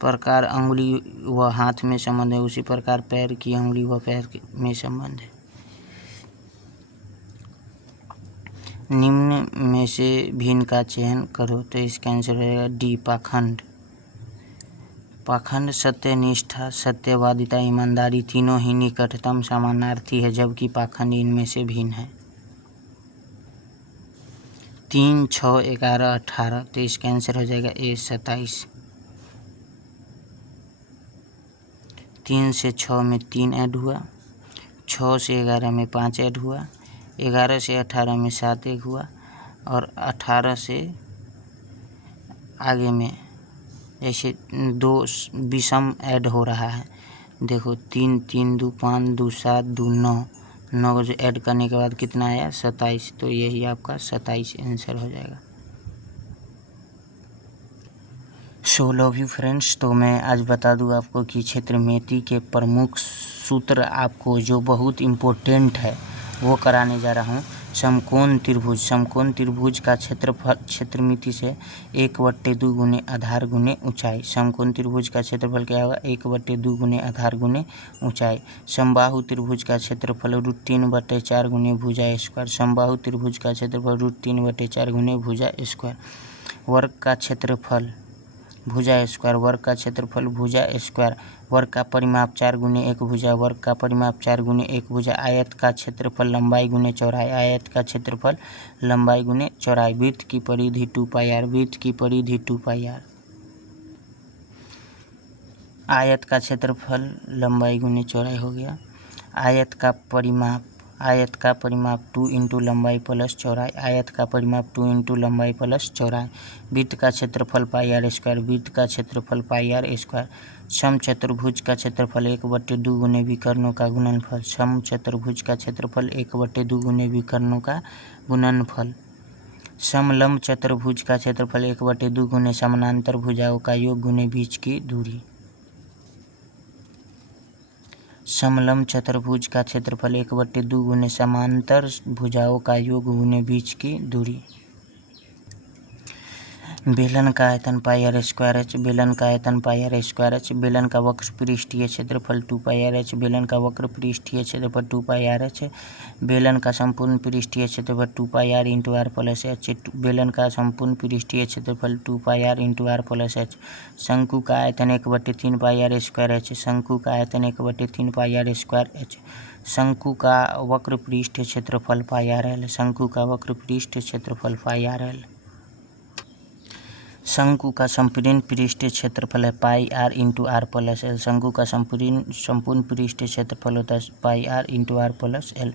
प्रकार अंगुली व हाथ में संबंध है उसी प्रकार पैर की अंगुली व पैर में संबंध है। निम्न में से भिन्न का चयन करो। तो इसका आंसर रहेगा डी, पाखंड। पाखंड सत्यनिष्ठा, सत्यवादिता, ईमानदारी तीनों ही निकटतम समानार्थी है, जबकि पाखंड इनमें से भिन्न है। 3 6 11 18। तो इसका आंसर हो जाएगा ए, 27। 3 से 6 में 3 ऐड हुआ, 6 से 11 में 5 ऐड हुआ, 11 से 18 में 7 ऐड हुआ, और 18 से आगे में जैसे 2 विषम ऐड हो रहा है। देखो 3 3 2 5 2 7 2 9, 9 जो ऐड करने के बाद कितना आया, 27। तो यही आपका 27 आंसर हो जाएगा। So love you friends. तो मैं आज बता दूं आपको कि क्षेत्रमिति के प्रमुख सूत्र आपको जो बहुत इम्पोर्टेंट है वो कराने जा रहा हूँ। समकोण त्रिभुज, समकोण त्रिभुज का क्षेत्रफल क्षेत्रमिति से 1/2 गुने आधार गुने ऊंचाई। समकोण त्रिभुज का क्षेत्रफल क्या होगा, 1/2 गुने आधार गुने ऊंचाई। समबाहु त्रिभुज का क्षेत्रफल √3/4 गुने भुजा स्क्वायर। समबाहु त्रिभुज का क्षेत्रफल √3/4 गुने भुजा स्क्वायर। वर्ग का क्षेत्रफल भुजा स्क्वायर, वर्ग का क्षेत्रफल भुजा स्क्वायर। वर्ग का परिमाप 4 गुने 1 भुजा, वर्ग का परिमाप 4 गुने 1 भुजा। आयत का क्षेत्रफल लंबाई गुने चौड़ाई, आयत का क्षेत्रफल लंबाई गुने चौड़ाई। वृत्त की परिधि 2πr, वृत्त की परिधि 2πr। आयत का क्षेत्रफल लंबाई गुने चौड़ाई हो गया। आयत का परिमाप 2 इंटू लंबाई प्लस चौड़ाई, आयत का परिमाप 2 इंटू लंबाई प्लस चौड़ाई। वृत्त का क्षेत्रफल πr स्क्वायर, वृत्त का क्षेत्रफल πr स्क्वायर। समचतुर्भुज का क्षेत्रफल 1/2 गुने विकर्णों का गुणनफल, समचतुर्भुज का क्षेत्रफल 1/2 गुने विकर्णों का गुणनफल। समलंब चतुर्भुज का क्षेत्रफल 1/2 गुने समानांतर भुजाओं का योग गुने बीच की दूरी। समलंब चतुर्भुज का क्षेत्रफल 1/2 गुने समांतर भुजाओं का योग गुने बीच की दूरी। बेलन का आयतन πr स्क्वायर h, बेलन का आयतन πr स्क्वायर h। बेलन का वक्र पृष्ठीय क्षेत्रफल 2πr h, बेलन का वक्र पृष्ठीय क्षेत्रफल 2πr h। बेलन का संपूर्ण पृष्ठीय क्षेत्रफल 2πr into r plus h, बेलन का संपूर्ण पृष्ठीय क्षेत्रफल 2πr into r plus h। शंकु का आयतन 1/3 πr स्क्वायर h, शंकु का आयतन 1/3 πr स्क्वायर h। शंकु का वक्र पृष्ठीय क्षेत्रफल πrl, शंकु का वक्र पृष्ठीय क्षेत्रफल πrl। शंकु का संपूर्ण पृष्ठीय क्षेत्रफल है πr into r plus L, शंकु का संपूर्ण पृष्ठीय क्षेत्रफल होता है πr into r plus L.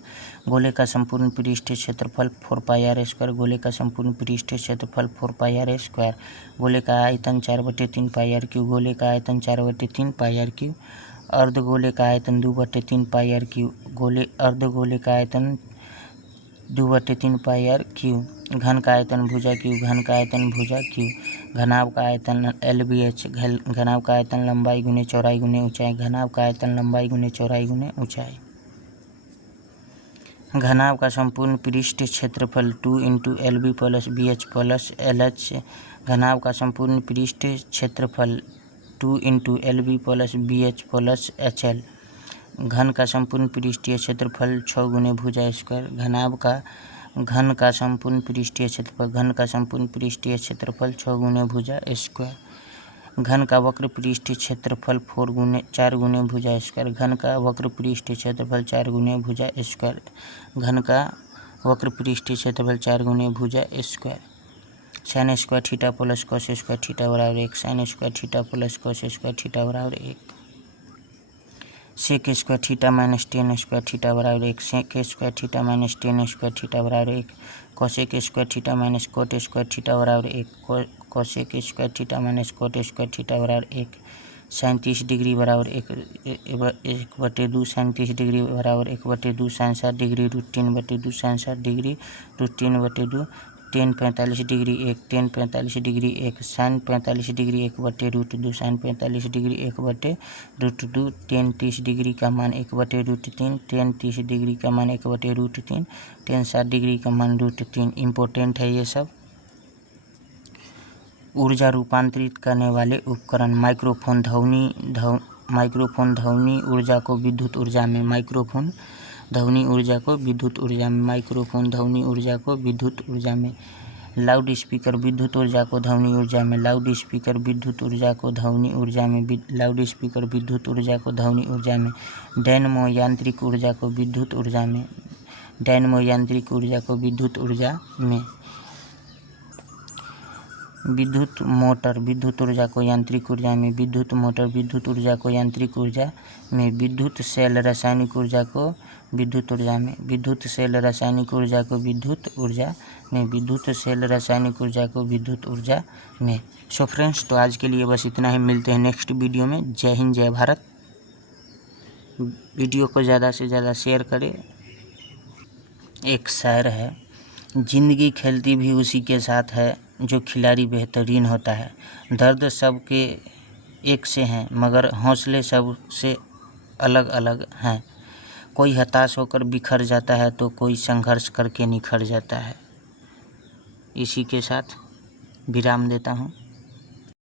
गोले का संपूर्ण पृष्ठीय क्षेत्रफल 4πr स्क्वायर, गोले का संपूर्ण पृष्ठीय क्षेत्रफल 4πr स्क्वायर। गोले का आयतन 4/3 πr क्यू, गोले का आयतन 4/3 πr क्यू। अर्धगोले का आयतन 2/3 πr क्यू, अर्धगोले का आयतन 2/3 πr क्यू। घन का आयतन भुजा क्यू, घन का आयतन भुजा क्यू। घनाभ का आयतन LBH, घनाभ का आयतन लंबाई गुने चौड़ाई गुने ऊंचाई, घनाभ का आयतन लंबाई गुने चौड़ाई गुने ऊंचाई। घनाभ का संपूर्ण पृष्ठीय क्षेत्रफल 2 into LB plus BH plus LH, घनाभ का संपूर्ण पृष्ठीय क्षेत्रफल 2 into LB plus BH plus HL। घन का संपूर्ण पृष्ठीय क्षेत्रफल 6 गुने भुजा स्क्वायर, घन का संपूर्ण पृष्ठीय क्षेत्रफल, घन का संपूर्ण पृष्ठीय क्षेत्रफल 6 गुने भुजा स्क्वायर। घन का वक्र पृष्ठीय क्षेत्रफल 4 गुने भुजा स्क्वायर, घन का वक्र पृष्ठीय क्षेत्रफल 4 गुने भुजा स्क्वायर, घन का वक्र पृष्ठीय क्षेत्रफल 4 गुने भुजा square. Sine square theta plus cos square theta बराबर 1, sine square theta plus cos square theta बराबर 1। Sec square theta minus tan square theta बराबर 1, sec square theta minus tan square theta बराबर 1। Cosec square theta minus cot square theta बराबर 1, cosec square theta minus cot square theta बराबर 1। 37 degree बराबर 1/2, 37 degree बराबर 1/2, 67 degree √3/2, 67 degree √3/2, 10 45 degree 1, 10 45 degree 1, sin 45 degree 1/√2, sin 45 degree 1/√2, 10 30 degree का मान 1/√3, 10 30 degree का मान 1/√3, 10 60 degree का मान √3। इम्पोर्टेंट है ये सब। ऊर्जा रूपांतरित करने वाले उपकरण माइक्रोफोन ध्वनि ऊर्जा को विद्युत ऊर्जा में, माइक्रोफोन ध्वनि ऊर्जा को विद्युत ऊर्जा में, माइक्रोफोन ध्वनि ऊर्जा को विद्युत ऊर्जा में। लाउड स्पीकर विद्युत ऊर्जा को ध्वनि ऊर्जा में, लाउड स्पीकर विद्युत ऊर्जा को ध्वनि ऊर्जा में, लाउड स्पीकर विद्युत ऊर्जा को ध्वनि ऊर्जा में। डायनमो यांत्रिक ऊर्जा को विद्युत ऊर्जा में, डायनमो यांत्रिक ऊर्जा को विद्युत ऊर्जा में। विद्युत मोटर विद्युत ऊर्जा को यांत्रिक ऊर्जा में, विद्युत मोटर विद्युत ऊर्जा को यांत्रिक ऊर्जा में। विद्युत सेल रासायनिक ऊर्जा को विद्युत ऊर्जा में, विद्युत सेल रासायनिक ऊर्जा को विद्युत ऊर्जा में, विद्युत सेल रासायनिक ऊर्जा को विद्युत ऊर्जा में। सो फ्रेंड्स, तो आज के लिए बस इतना ही। मिलते हैं नेक्स्ट वीडियो में। जय हिंद, जय भारत। वीडियो को ज़्यादा से ज़्यादा शेयर करें। एक शायर है, जिंदगी खेलती भी उसी के साथ है जो खिलाड़ी बेहतरीन होता है। दर्द सबके एक से हैं मगर हौसले सबसे अलग अलग हैं। कोई हताश होकर बिखर जाता है तो कोई संघर्ष करके निखर जाता है। इसी के साथ विराम देता हूँ।